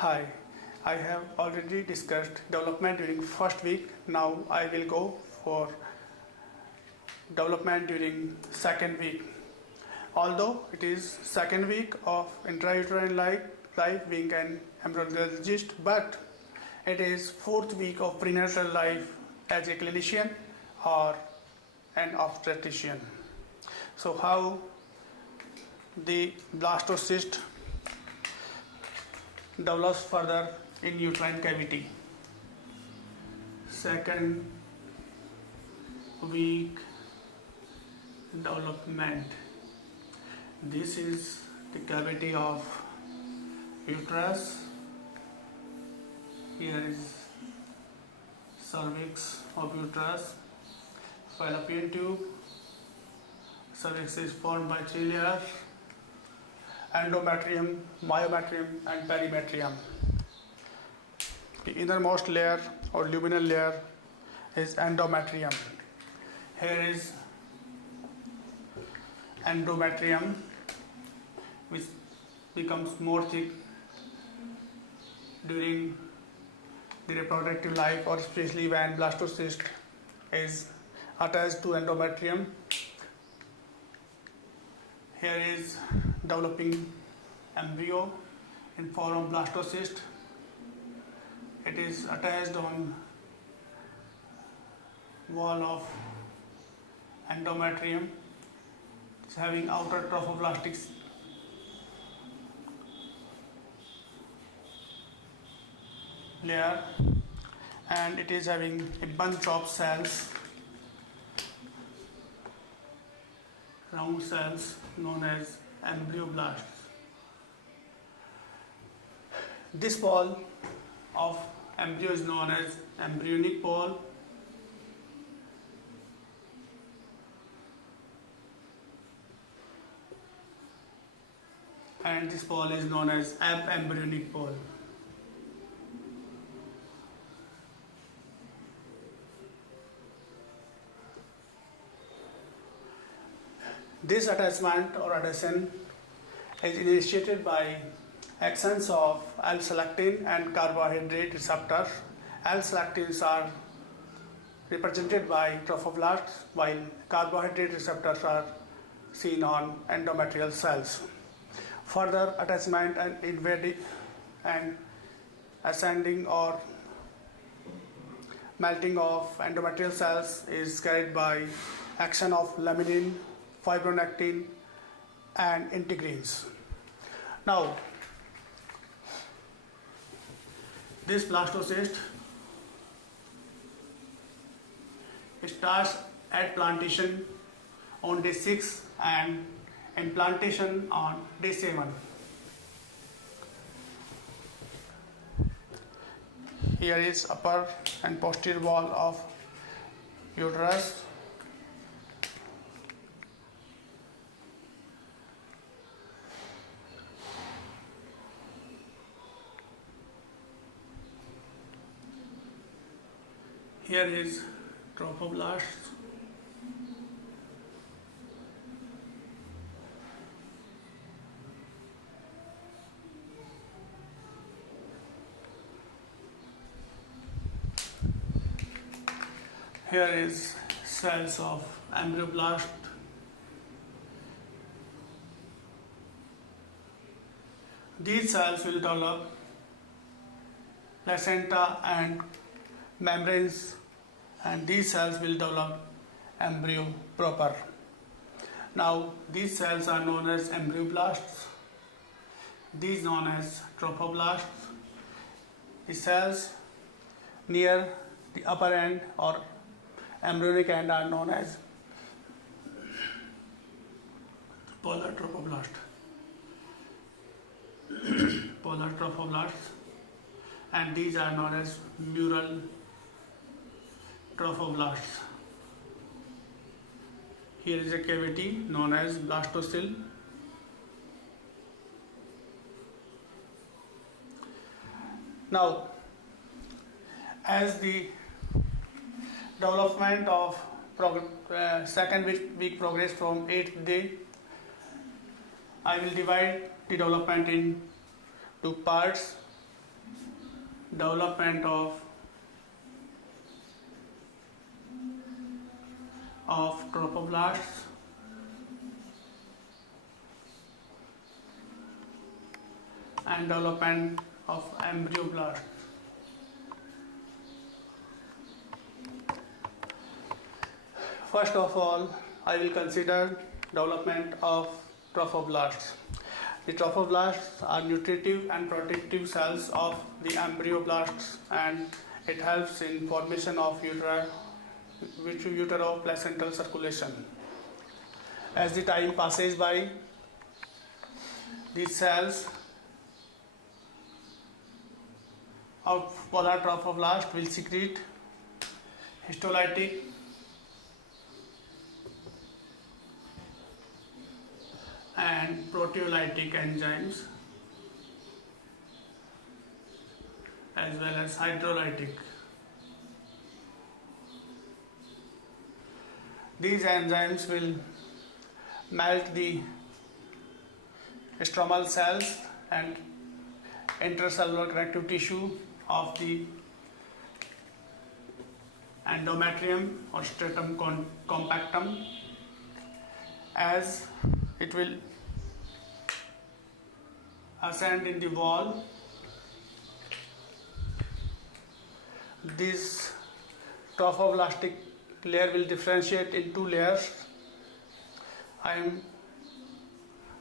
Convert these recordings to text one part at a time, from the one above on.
Hi, I have already discussed development during first week. Now I will go for development during second week. Although it is second week of intrauterine life being an embryologist, but it is fourth week of prenatal life as a clinician or an obstetrician. So how the blastocyst develops further in uterine cavity. Second week development. This is the cavity of uterus. Here is cervix of uterus, fallopian tube. Cervix is formed by three layers: endometrium, myometrium and perimetrium. The innermost layer or luminal layer is endometrium. Here is endometrium, which becomes more thick during the reproductive life, or especially when blastocyst is attached to endometrium. Here is developing embryo in form of blastocyst. It is attached on wall of endometrium. It's having outer trophoblastic layer, and it is having a bunch of cells, round cells known as embryo blasts. This pole of embryo is known as embryonic pole. And this pole is known as embryonic pole. This attachment or adhesion is initiated by actions of L-selectin and carbohydrate receptors. L-selectins are represented by trophoblasts, while carbohydrate receptors are seen on endometrial cells. Further attachment and invading and ascending or melting of endometrial cells is carried by action of laminin, fibronectin and integrins. Now, this blastocyst starts at plantation on day 6 and implantation on day 7. Here is upper and posterior wall of uterus. Here is trophoblasts. Here is cells of embryoblast. These cells will develop placenta and membranes, and these cells will develop embryo proper. Now, these cells are known as embryoblasts. These known as trophoblasts. The cells near the upper end or embryonic end are known as polar trophoblast. Polar trophoblasts, and these are known as mural trophoblasts. Here is a cavity known as blastocele. Now, as the development of second week progress from 8th day, I will divide the development in two parts. development of trophoblasts and development of embryoblasts. First of all, I will consider development of trophoblasts. The trophoblasts are nutritive and protective cells of the embryoblasts, and it helps in formation of utero-placental circulation. As the time passes by, these cells of polar trophoblast will secrete histolytic and proteolytic enzymes as well as hydrolytic. These enzymes will melt the stromal cells and intracellular connective tissue of the endometrium or stratum compactum, as it will ascend in the wall. This trophoblastic layer will differentiate in two layers. I am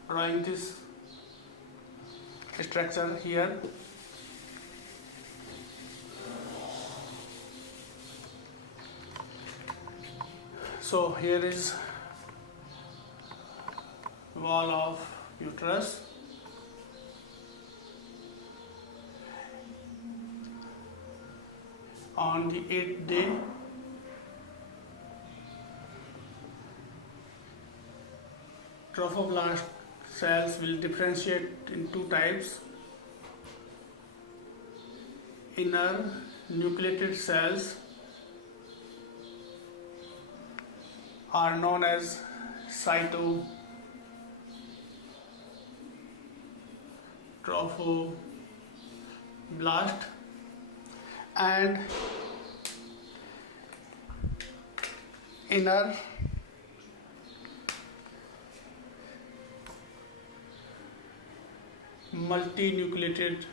drawing this structure here. So here is wall of uterus. On the 8th day, trophoblast cells will differentiate in two types. Inner nucleated cells are known as cytotrophoblast, and inner multinucleated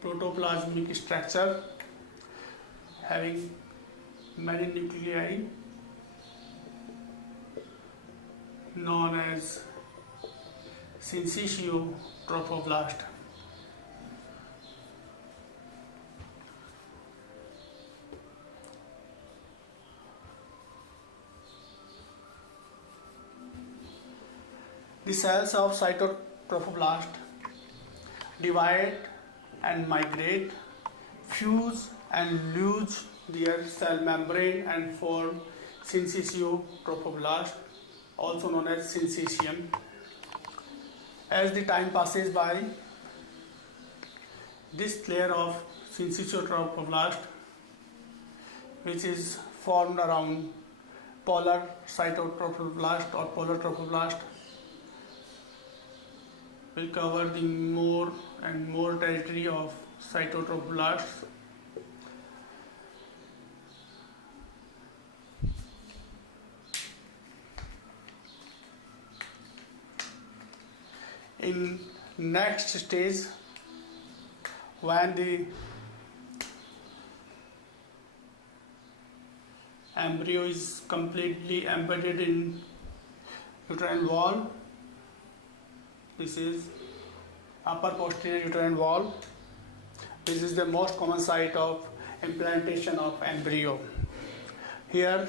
protoplasmic structure having many nuclei known as Sinusoids. The cells of cytotrophoblast divide and migrate, fuse and lose their cell membrane and form Sinusoidoprophoblast, also known as syncytium. As the time passes by, this layer of Sinusoidoprophoblast, which is formed around polar cytotrophoblast or polar trophoblast, will cover the more and more territory of cytotrophoblasts. In next stage, when the embryo is completely embedded in uterine wall, this is upper posterior uterine wall. This is the most common site of implantation of embryo. Here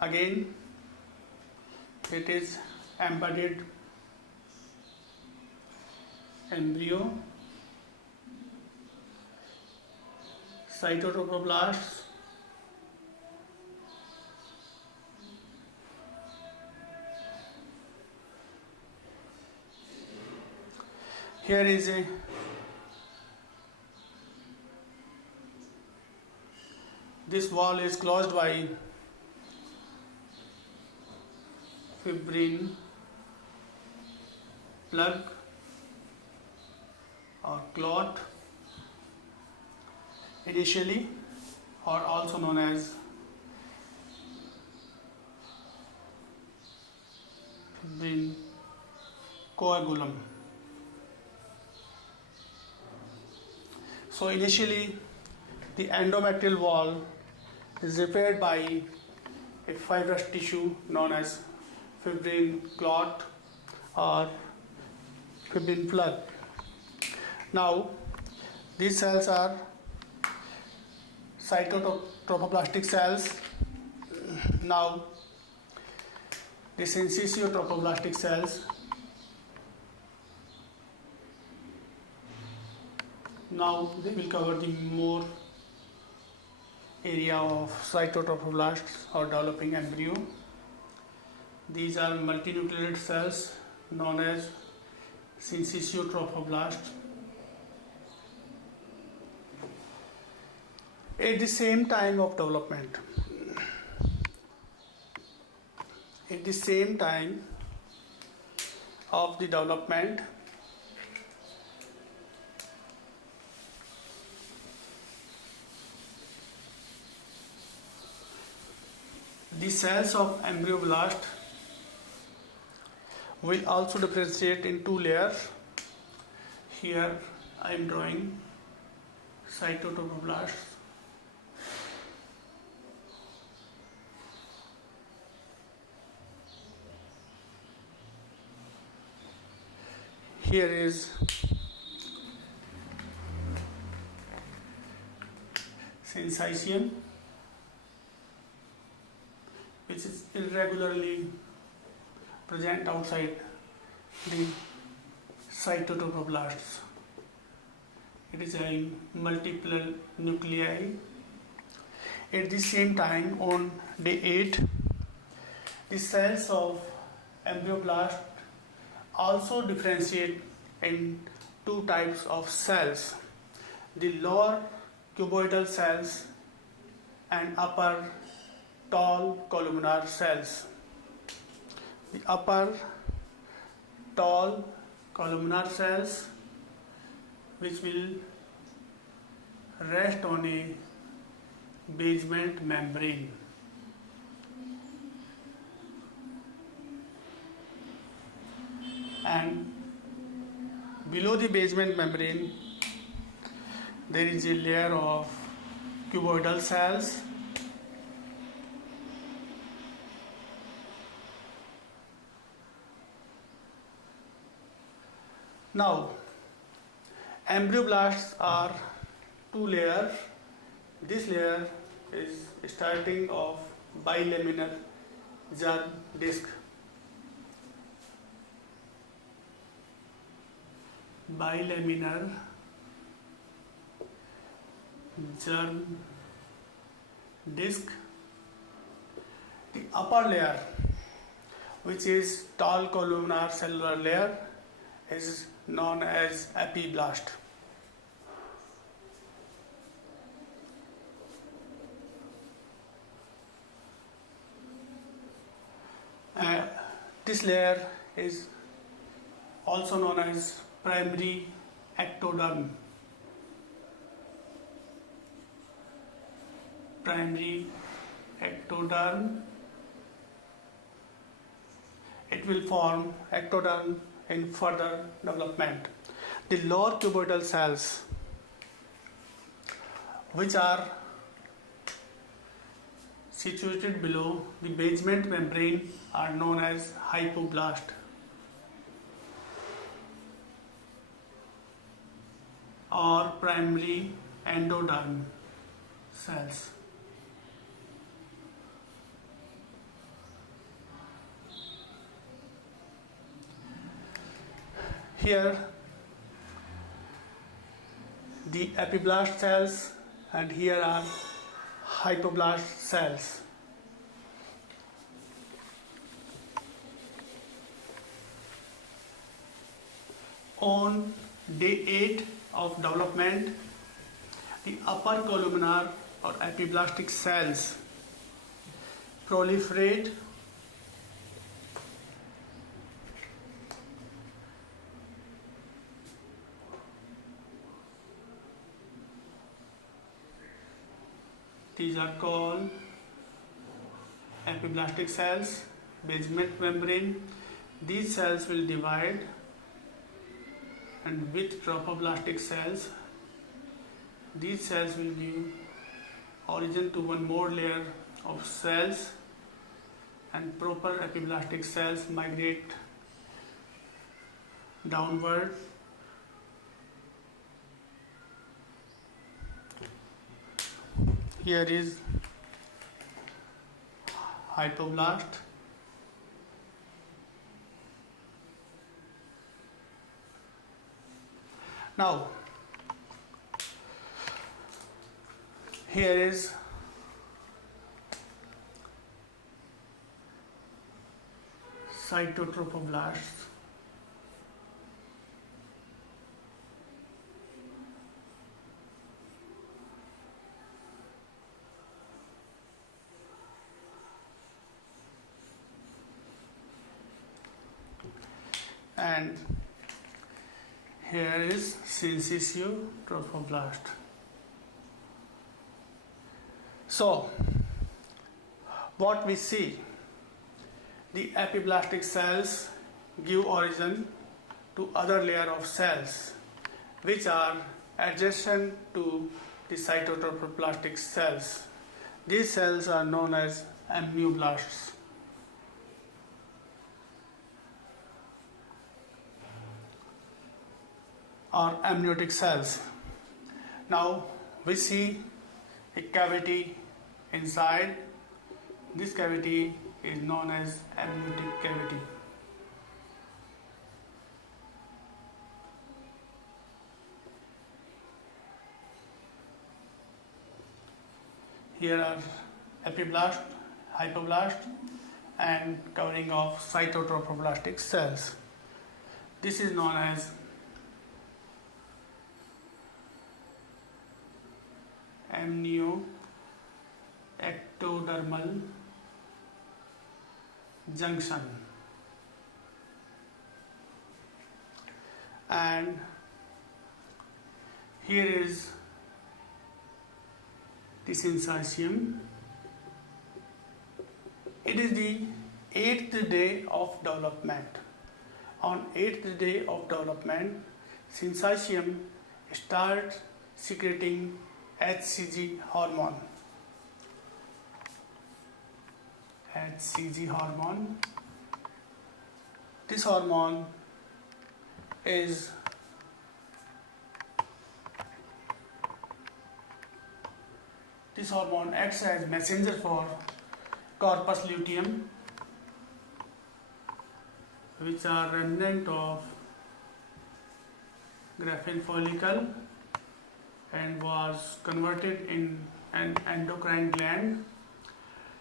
again it is embedded embryo, cytotrophoblasts, here is this wall is closed by fibrin plug or clot, initially, or also known as coagulum. So initially, the endometrial wall is repaired by a fibrous tissue known as fibrin clot or fibrin plug. Now, these cells are cytotropoplastic cells. Now, the syncytiotropoplastic cells. Now they will cover the more area of cytotropoblasts or developing embryo. These are multinucleated cells known as syncytiotropoblasts. At the same time of development, the cells of embryoblast will also differentiate in two layers. Here I am drawing cytotropoblasts. Here is syncytium, which is irregularly present outside the cytotropoblasts. It is a multiple nuclei. At the same time, on day 8, the cells of embryoblast also differentiate in two types of cells: the lower cuboidal cells and upper tall columnar cells. The upper tall columnar cells, which will rest on a basement membrane. And below the basement membrane, there is a layer of cuboidal cells. Now, embryoblasts are two layers. This layer is starting of bilaminar germ disc. Bilaminar germ disc. The upper layer, which is tall columnar cellular layer, is known as epiblast. This layer is also known as primary ectoderm. Primary ectoderm. It will form ectoderm in further development. The lower cuboidal cells, which are situated below the basement membrane, are known as hypoblast or primary endoderm cells. Here the epiblast cells and here are hypoblast cells. On day 8 of development, the upper columnar or epiblastic cells proliferate These are called epiblastic cells, basement membrane. These cells will divide, and with trophoblastic cells, these cells will give origin to one more layer of cells, and proper epiblastic cells migrate downward. Here is hypoblast. Now, here is cytotrophoblasts. And here is Sinusoid. So, what we see, the epiblastic cells give origin to other layer of cells which are adjacent to the cytotrophoblastic cells. These cells are known as amnioblasts. Or amniotic cells. Now we see a cavity inside. This cavity is known as amniotic cavity. Here are epiblast, hypoblast, and covering of cytotrophoblastic cells. This is known as amnioectodermal junction, and here is the syncytium. It is the 8th day of development. On 8th day of development, syncytium starts secreting HCG hormone. HCG hormone. This hormone is acts as messenger for corpus luteum, which are remnant of Graafian follicle and was converted in an endocrine gland.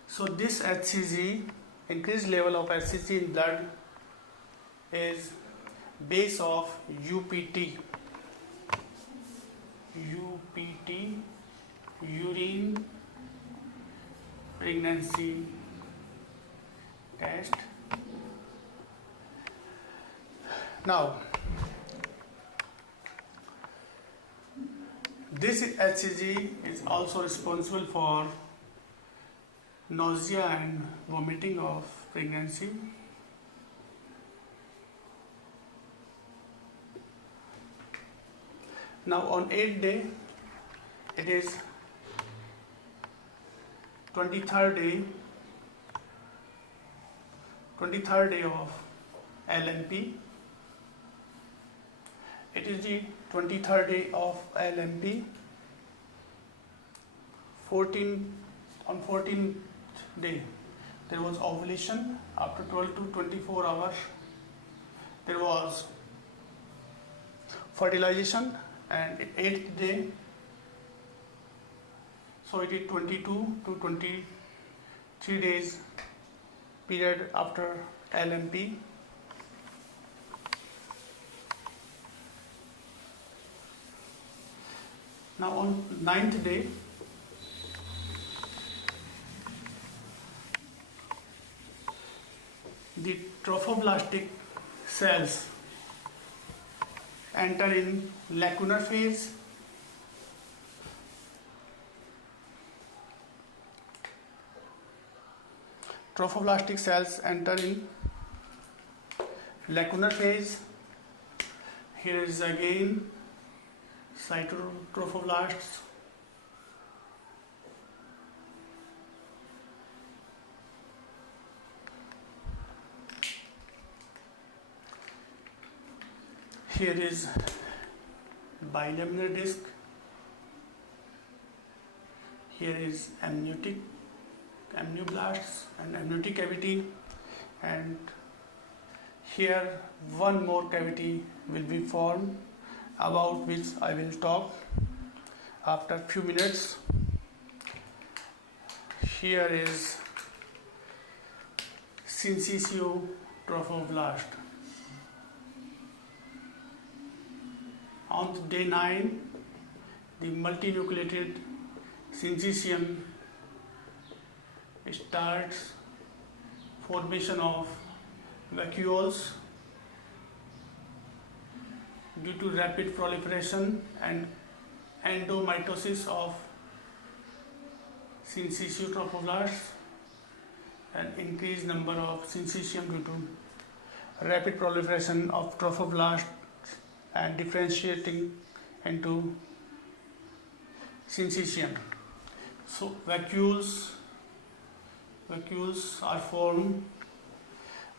So this HCG, increased level of HCG in blood, is base of UPT. UPT, urine pregnancy test. Now, this HCG is also responsible for nausea and vomiting of pregnancy. Now on 8th day, it is 23rd day of LMP. It is the 23rd day of LMP. On 14th day, there was ovulation. After 12 to 24 hours, there was fertilization, and 8th day, so it is 22 to 23 days period after LMP. Now on 9th day, the trophoblastic cells enter in lacunar phase, Trophoblastic cells enter in lacunar phase. Here is again cytotrophoblasts. Here is bilaminar disc. Here is embryoblasts and amniotic cavity, and here one more cavity will be formed, about which I will talk after few minutes. Here is Sinusoid. On day 9, the multinucleated syncytium starts formation of vacuoles due to rapid proliferation and endomitosis of syncytiotrophoblasts, and increased number of syncytium due to rapid proliferation of trophoblasts and differentiating into syncytium. So vacuoles are formed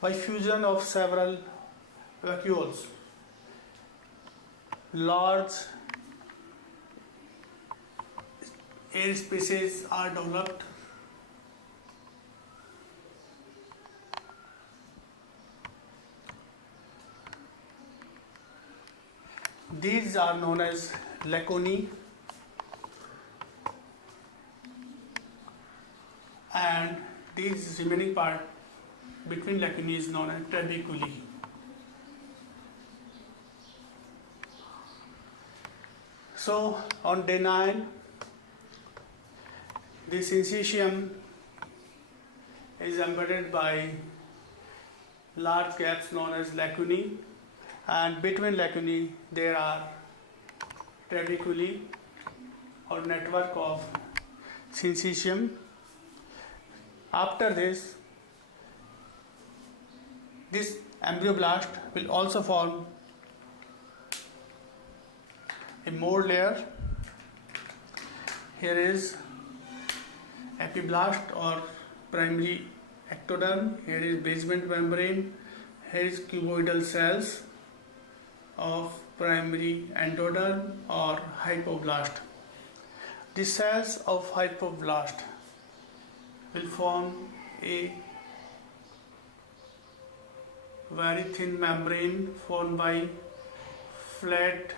by fusion of several vacuoles. Large air spaces are developed. These are known as lacunae, and these remaining part between lacunae is known as trabeculae. So on day 9, the syncytium is embedded by large gaps known as lacunae, and between lacunae there are trabeculae or network of syncytium. After this embryoblast will also form a mold layer. Here is epiblast or primary ectoderm. Here is basement membrane. Here is cuboidal cells of primary endoderm or hypoblast. The cells of hypoblast will form a very thin membrane formed by flat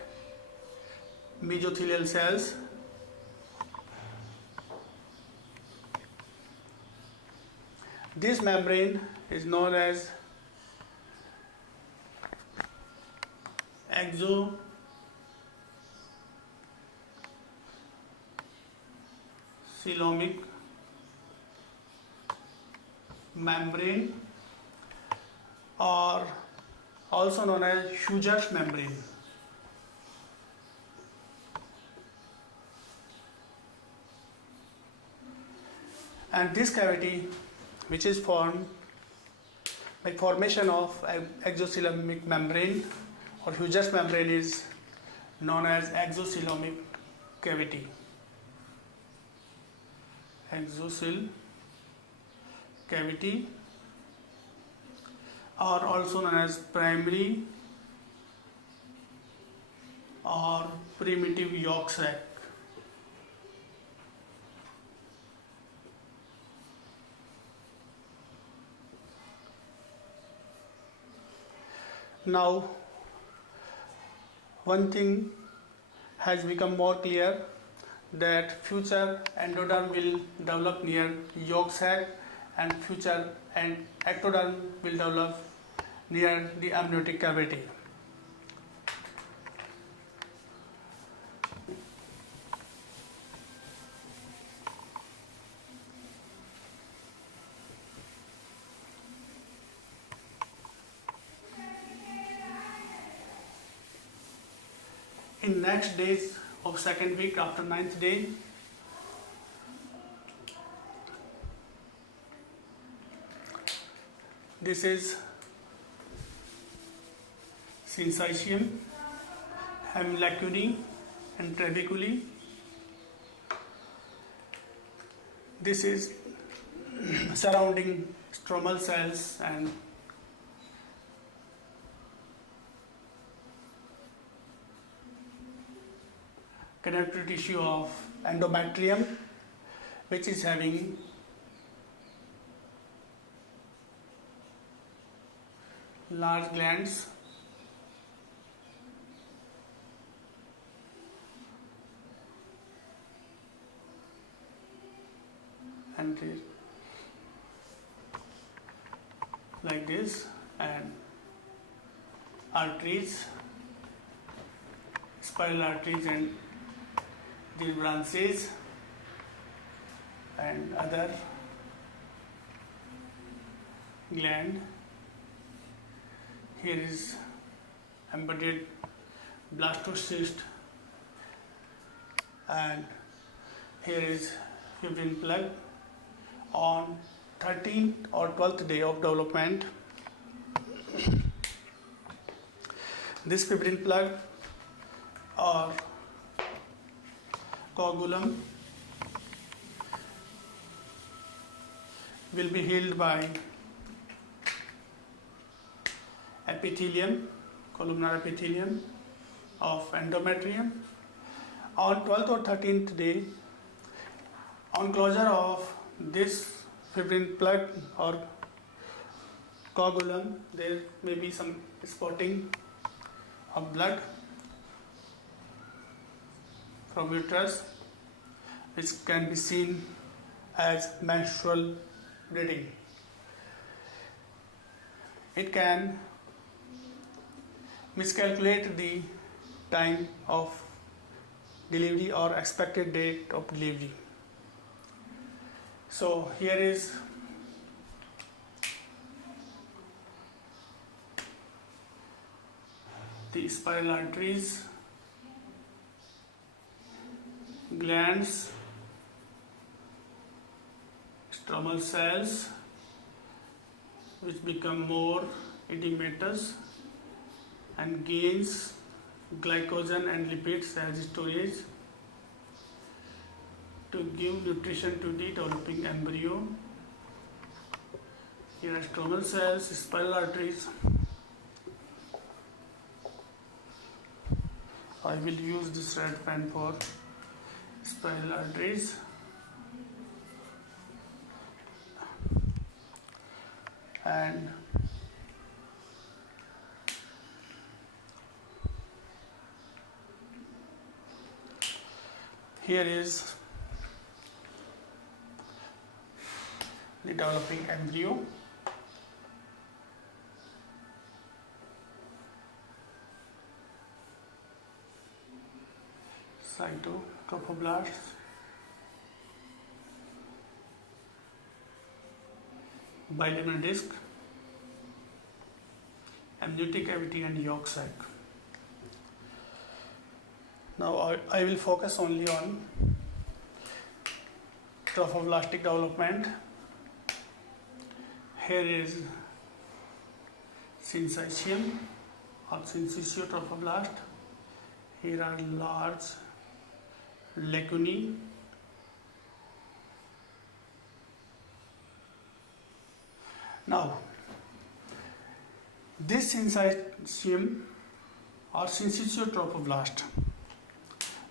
mesothelial cells. This membrane is known as exocoelomic membrane, or also known as Schuger's membrane. And this cavity, which is formed by formation of exocoelomic membrane or Schuger's membrane, is known as exocoelomic cavity. Exocoel cavity, or also known as primary or primitive yolk sac. Now, one thing has become more clear, that future endoderm will develop near yolk sac and future ectoderm will develop near the amniotic cavity. In next days of second week after 9th day, This is Sinusoids, Hemlacuni and Trabeculi. This is surrounding stromal cells and connective tissue of endometrium, which is having large glands and like this, and arteries, spiral arteries and these branches and other gland. Here is embedded blastocyst, and here is fibrin plug. On 13th or 12th day of development, this fibrin plug or coagulum will be healed by epithelium, columnar epithelium of endometrium. On 12th or 13th day, on closure of this fibrin plug or coagulum, there may be some spotting of blood from uterus, which can be seen as menstrual bleeding. It can miscalculate the time of delivery or expected date of delivery. So here is the spiral arteries, glands, stromal cells which become more edematous and gains glycogen and lipids as storage to give nutrition to the developing embryo. Here are stromal cells, spiral arteries. I will use this red pen for spiral arteries. And here is the developing embryo. Cytotrophoblasts, bilateral disc, amniotic cavity and yolk sac. Now I will focus only on trophoblastic development. Here is Sinusoids or Sinusoids. Here are large lacunae. Now, this Sinusoids or Sinusoidtropoblast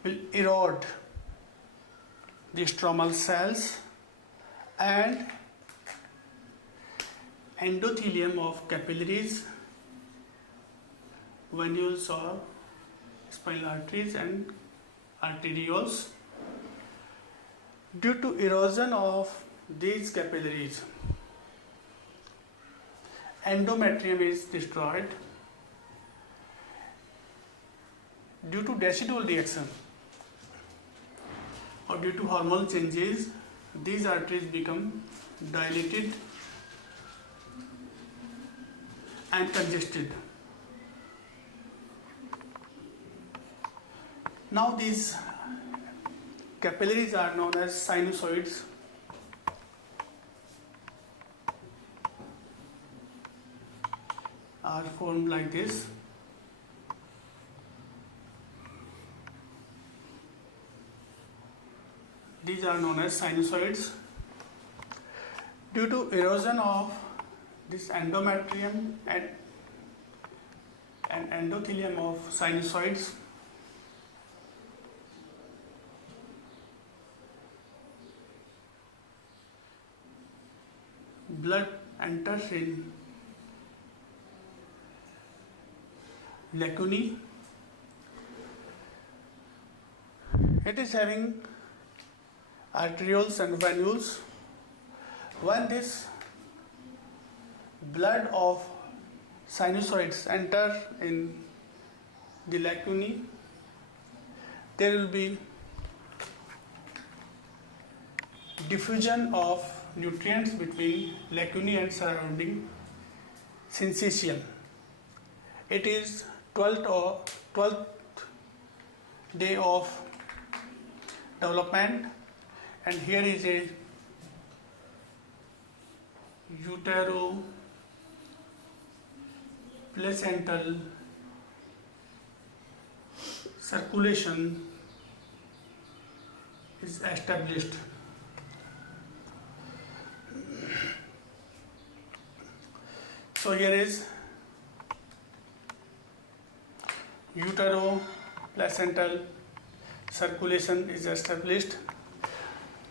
will erode the stromal cells and endothelium of capillaries, venules or spinal arteries and arterioles. Due to erosion of these capillaries, endometrium is destroyed. Due to decidual reaction or due to hormonal changes, these arteries become dilated and congested. Now these capillaries are known as sinusoids. are formed like this. These are known as sinusoids. Due to erosion of this endometrium and endothelium of sinusoids, blood enters in lacunae. It is having arterioles and venules. When this blood of sinusoids enter in the lacunae, there will be diffusion of nutrients between lacunae and surrounding syncytium. It is 12th day of development, and here is a utero-placental circulation is established. So here is utero-placental circulation is established.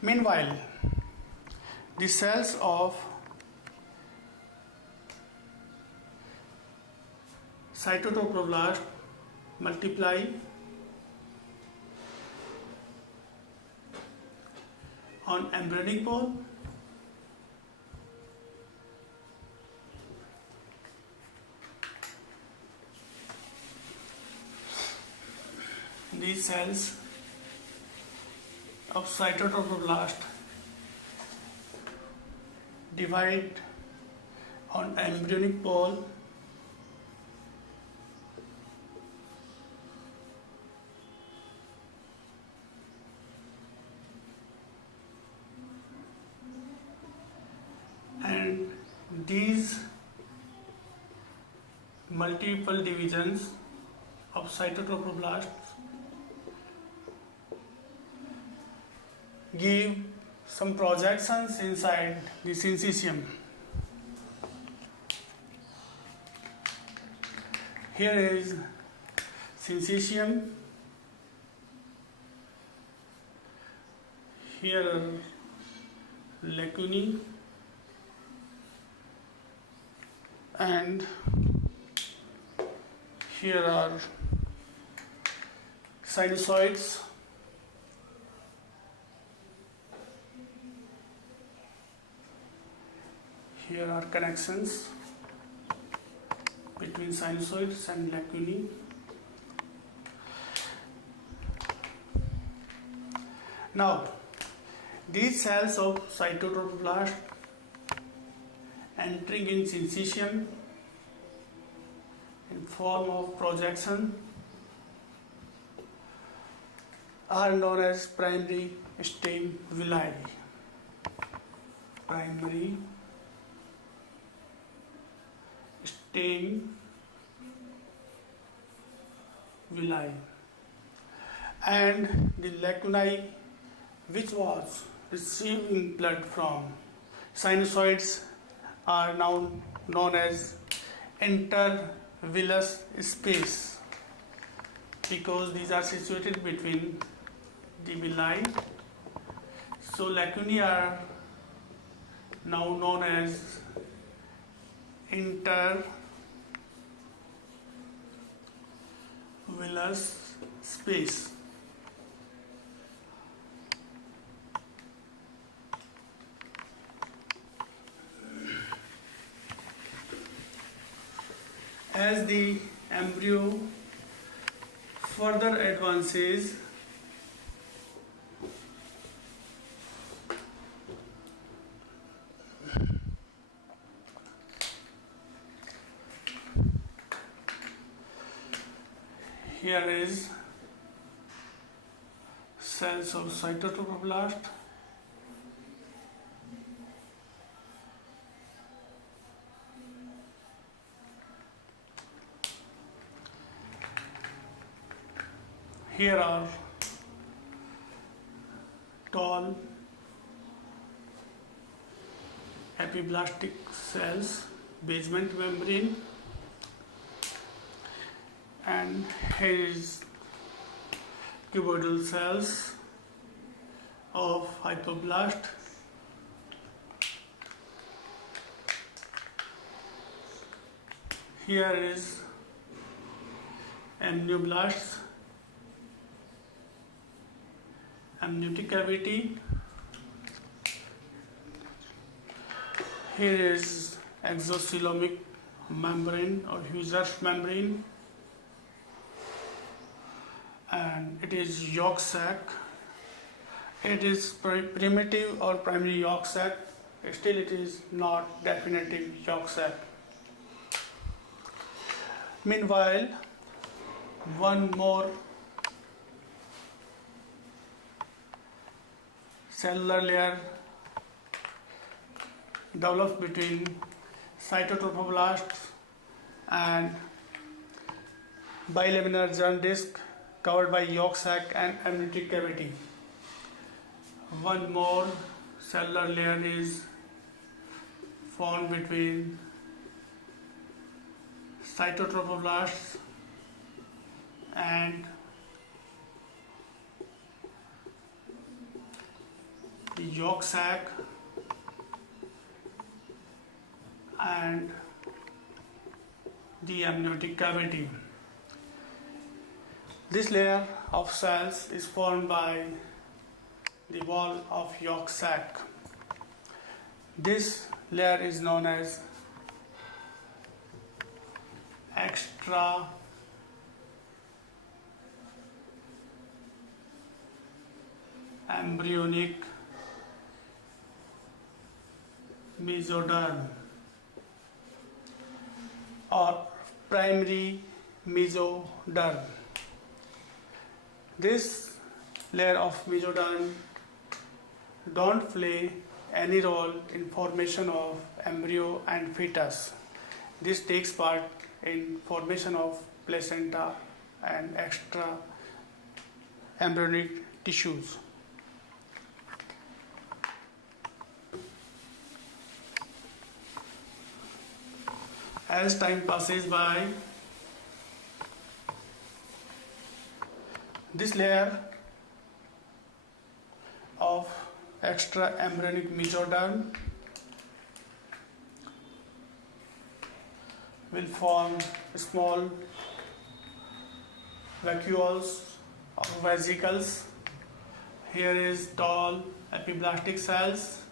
Meanwhile, the cells of cytotrophoblast multiply on embryonic pole. These cells of cytotrophoblast divide on embryonic pole and these multiple divisions of cytotrophoblast give some projections inside the syncytium. Here is syncytium, here are lacunae, and here are sinusoids. Here are connections between sinusoids and lacunae. Now, these cells of cytotrophoblast entering in syncytium in form of projection are known as primary stem villi. Primary stem villi, and the lacunae which was receiving blood from sinusoids are now known as intervillous space, because these are situated between the villi. So lacunae are now known as intervillous space. As the embryo further advances, here is cells of cytotrophoblast, Here are tall epiblastic cells, basement membrane, and here is cuboidal cells of hypoblast. Here is amnioblasts, amniotic cavity. Here is exocoelomic membrane or Husser's membrane, and it is yolk sac. It is primitive or primary yolk sac. Still, it is not definitive yolk sac. Meanwhile, one more cellular layer develops between cytotrophoblasts and bilaminar germ disc covered by yolk sac and amniotic cavity. One more cellular layer is formed between cytotrophoblasts and the yolk sac and the amniotic cavity. This layer of cells is formed by the wall of yolk sac. This layer is known as extra embryonic mesoderm or primary mesoderm. This layer of mesoderm don't play any role in formation of embryo and fetus. This takes part in formation of placenta and extra embryonic tissues. As time passes by, this layer of extra embryonic mesoderm will form small vacuoles or vesicles. Here is tall epiblastic cells.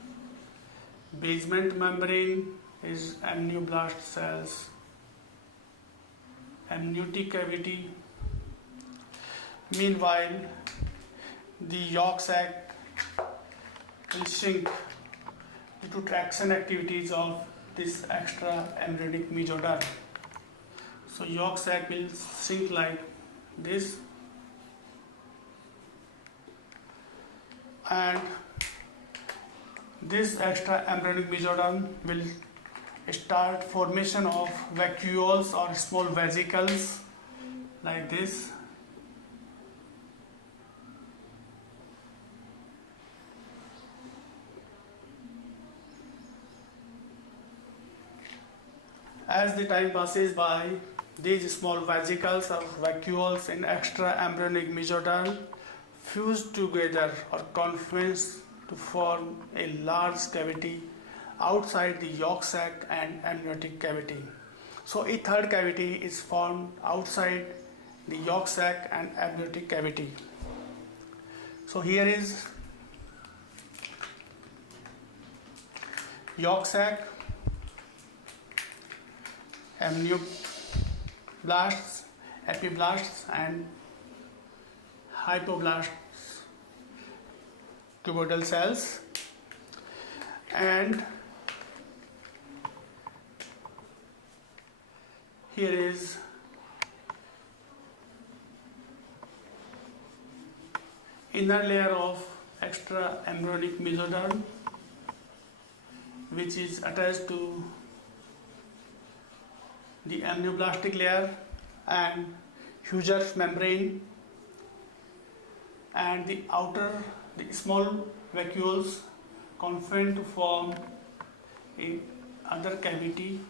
Basement membrane is amnioblast cells. Amniotic cavity. Meanwhile, the yolk sac will shrink due to traction activities of this extra embryonic mesoderm. So yolk sac will shrink like this, and this extra embryonic mesoderm will start formation of vacuoles or small vesicles like this. As the time passes by, these small vesicles or vacuoles in extra embryonic mesoderm fuse together or confluence to form a large cavity outside the yolk sac and amniotic cavity. So a third cavity is formed outside the yolk sac and amniotic cavity. So here is yolk sac, amnioblasts, epiblasts, and hypoblasts, cuboidal cells, and here is inner layer of extra embryonic mesoderm, which is attached to the amnioblastic layer and Husser's membrane, and the small vacuoles confined to form a other cavity.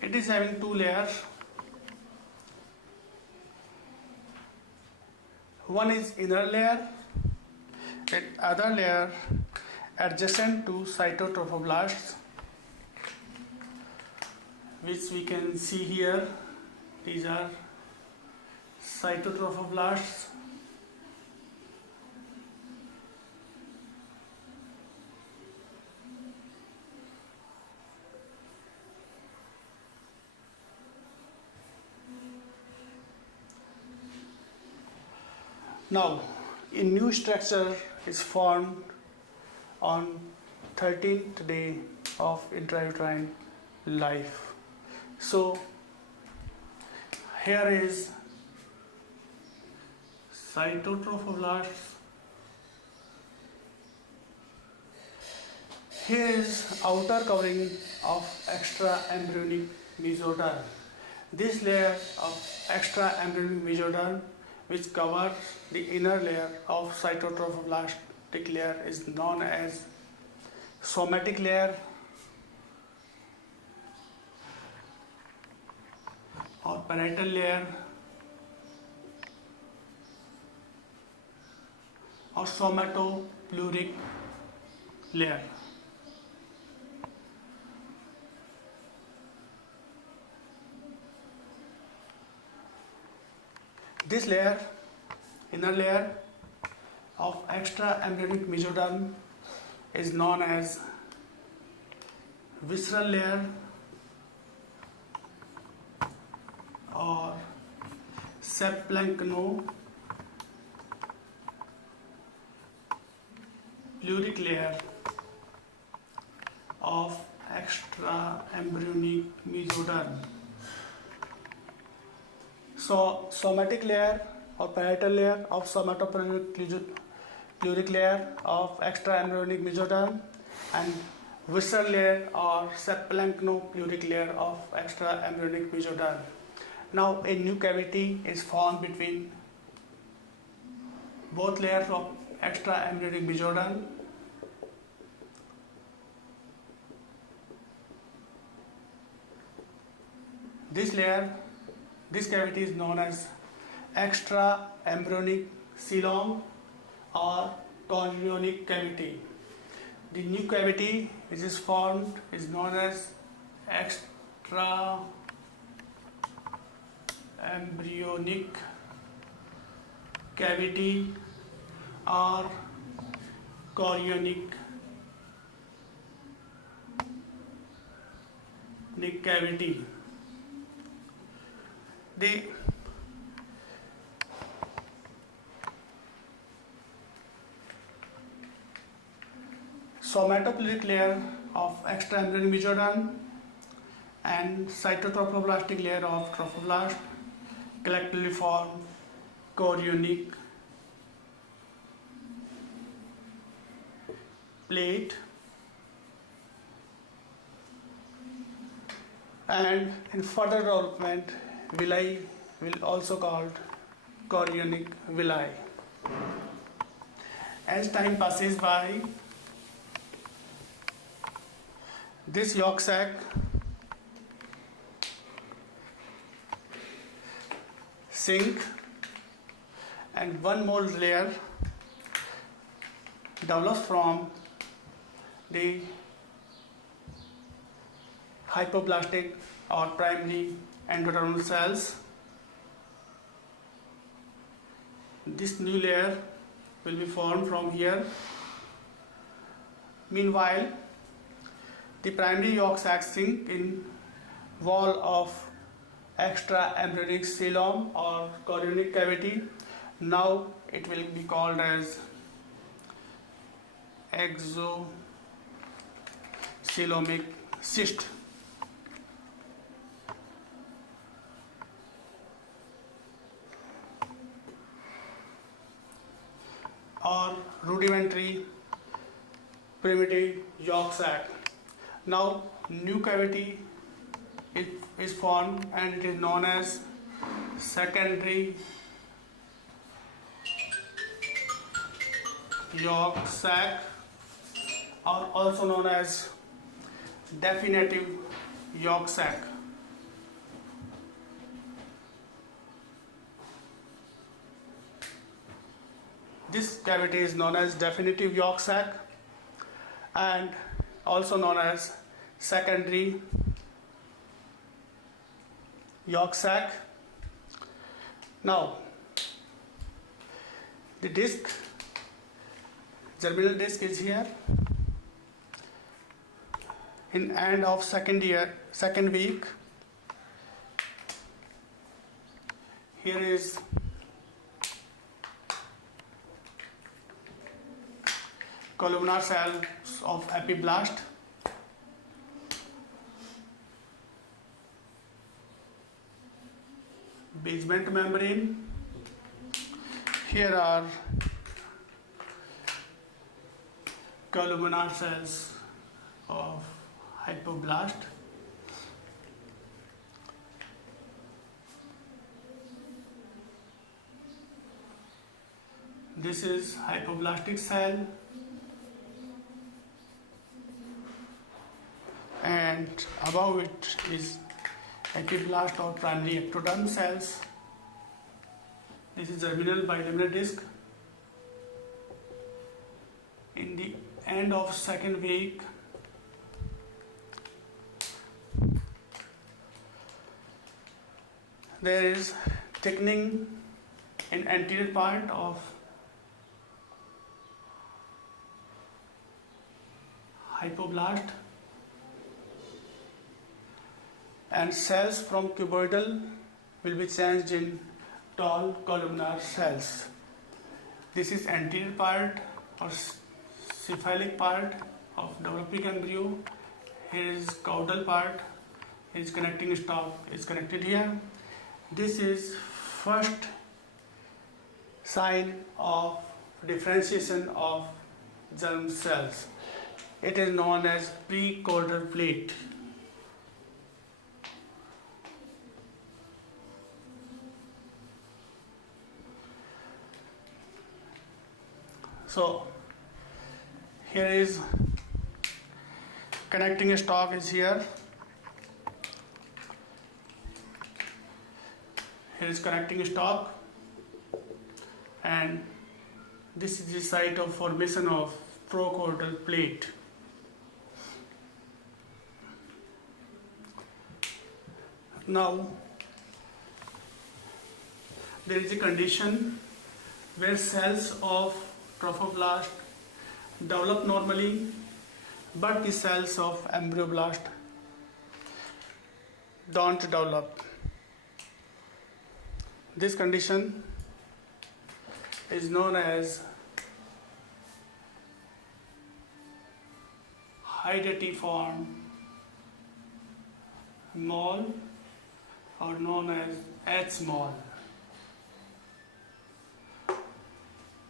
It is having two layers. One is inner layer, and other layer adjacent to cytotrophoblasts, which we can see here. These are cytotrophoblasts. Now, a new structure is formed on 13th day of intrauterine life. So, here is cytotrophoblasts. Here is outer covering of extra embryonic mesoderm. This layer of extra embryonic mesoderm, which covers the inner layer of cytotrophoblastic layer, is known as somatic layer or parietal layer or somatopleuric layer. This layer, inner layer of extra embryonic mesoderm, is known as visceral layer or subplankno-pleuric layer of extra embryonic mesoderm. So, somatic layer or parietal layer of somatopleuric layer of extra embryonic mesoderm, and visceral layer or subplankno-pleuric layer of extra embryonic mesoderm. Now, a new cavity is formed between both layers of extra embryonic mesoderm. This cavity is known as extra embryonic coelom or chorionic cavity. The new cavity which is formed is known as extra embryonic cavity or chorionic cavity. The somatopleuric layer of extra embryonic mesoderm and cytotrophoblastic layer of trophoblast collectively form chorionic plate, and in further development villi will also called chorionic villi. As time passes by, this yolk sac sink and one more layer develops from the hypoplastic or primary endodermal cells. This new layer will be formed from here. Meanwhile, the primary yolk sac sink in wall of extra embryonic coelom or chorionic cavity. Now it will be called as exocoelomic cyst. Or rudimentary primitive yolk sac. Now new cavity is formed, and it is known as secondary yolk sac, or also known as definitive yolk sac. This cavity is known as definitive yolk sac and also known as secondary yolk sac. Now, the disc, germinal disc is here. In end of second week, here is columnar cells of epiblast. Basement membrane. Here are columnar cells of hypoblast. This is hypoblastic cell, and above it is epiblast or primary ectoderm cells. This is germinal bilaminar disc. In the end of second week, there is thickening in anterior part of hypoblast, and cells from cuboidal will be changed in tall columnar cells. This is anterior part or cephalic part of developing embryo. Here is caudal part. Its connecting stalk is connected here. This is first sign of differentiation of germ cells. It is known as pre-caudal plate. So here is connecting stalk is here. Here is connecting stalk, and this is the site of formation of procaudal plate. Now there is a condition where cells of trophoblast develop normally, but the cells of embryoblast don't develop. This condition is known as hydatiform mole, or known as H small.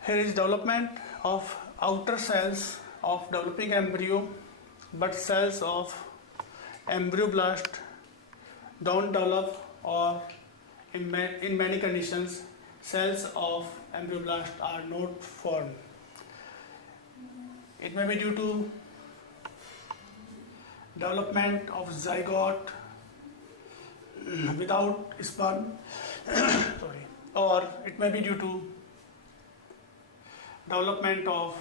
Here is development of outer cells of developing embryo, but cells of embryoblast don't develop, or in many conditions cells of embryoblast are not formed. It may be due to development of zygote without sperm sorry, or it may be due to development of